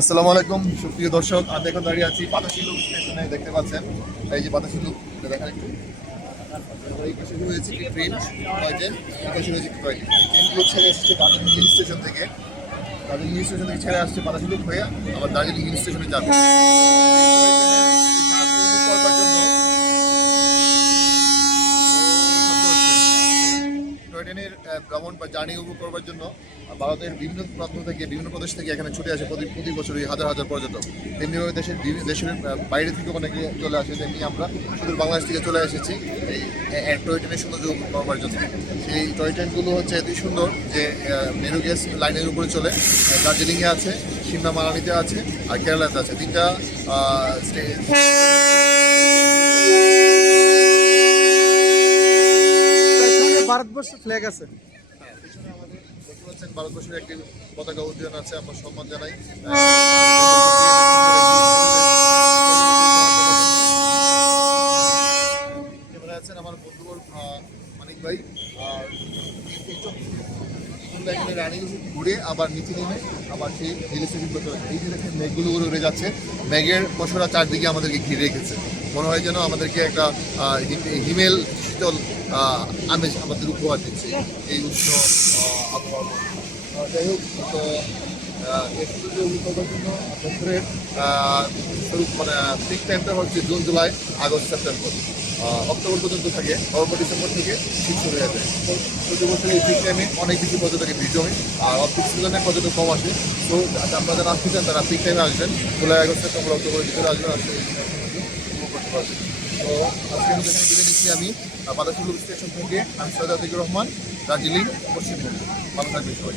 আসসালামু আলাইকুম সুপ্রিয় দর্শক, আমি এখন দাঁড়িয়ে আছি পাতাশিলুক স্টেশনে। দেখতে পাচ্ছেন এই যে পাতাশিলুক, দেখার একটু এই পাশে রয়েছে একটি ট্রেন, ট্রেন এই পাশে রয়েছে একটি টয়লেট। ট্রেনগুলো ছেড়ে এসেছে দার্জিলিং হিল স্টেশন থেকে। দার্জিলিং হিল স্টেশন থেকে ছেড়ে আসছে পাতাশিলুক হয়ে আবার দার্জিলিং হিল স্টেশনে যাবে। করবার জন্য টয় ট্রেনের ভ্রমণ বা জার্নি উপভোগ করবার জন্য ভারতের বিভিন্ন প্রান্ত থেকে, বিভিন্ন প্রদেশ থেকে এখানে ছুটে আসে প্রতি বছরই হাজার হাজার পর্যটক। তেমনিভাবে দেশের বাইরে থেকে অনেকে চলে আসে, তেমনি আমরা শুধু বাংলাদেশ থেকে চলে এসেছি এই টয় ট্রেনের সৌন্দর্য উপভোগ করবার জন্য। সেই টয় ট্রেনগুলো হচ্ছে এতই সুন্দর যে মেরু গ্যাস লাইনের উপরে চলে। দার্জিলিংয়ে আছে, সিমলা মানালিতে আছে, আর কেরালাতে আছে। তিনটা ভারতবর্ষের ফ্ল্যাগ আছে। পিছনে আমাদের দেখতে পাচ্ছেন ভারতবর্ষের একটি পতাকা উদ্যান আছে, আমরা সম্মান জানাই। ক্যামেরা আছেন আমার বন্ধু মানিক ভাই। আর এখানে রানিং ঘুরে আবার নিচে নেমে আবার সেই হিল স্টেশন করতে হবে। এই যে দেখেন মেঘগুলো উড়ে যাচ্ছে, মেঘের পশরা চারদিকে আমাদেরকে ঘিরে রেখেছে। মনে হয় যেন আমাদেরকে একটা হিমেল শীতল আমেজ আমাদের উপহার দিচ্ছে এই উষ্ণ আবহাওয়ার মধ্যে। যাই হোক, তো এই সৌন্দর্য উপভোগ করার জন্য বছরের মানে পিক টাইমটা হচ্ছে June, July, August, September, October পর্যন্ত থাকে। নভেম্বর, ডিসেম্বর থেকে শীত শুরু হয়ে যায়। প্রতি বছর এই পিক টাইমে অনেক বেশি পর্যটকের ভিড় জমে, আর অফ পিক সিজনে পর্যটক কম আসে। তো আপনারা যারা আসতে চান তারা পিক টাইমে আসবেন, জুলাই, আগস্ট, সেপ্টেম্বর, অক্টোবরের ভিতরে আসবেন, আসলে উপভোগ করতে পারবেন। তো আজকে এখানে ঘুরে নিচ্ছি আমি পাতাশিলুক স্টেশন থেকে। আমি সৈয়দ আতিকুর রহমান, দার্জিলিং, পশ্চিমবঙ্গ। ভালো থাকবেন সবাই।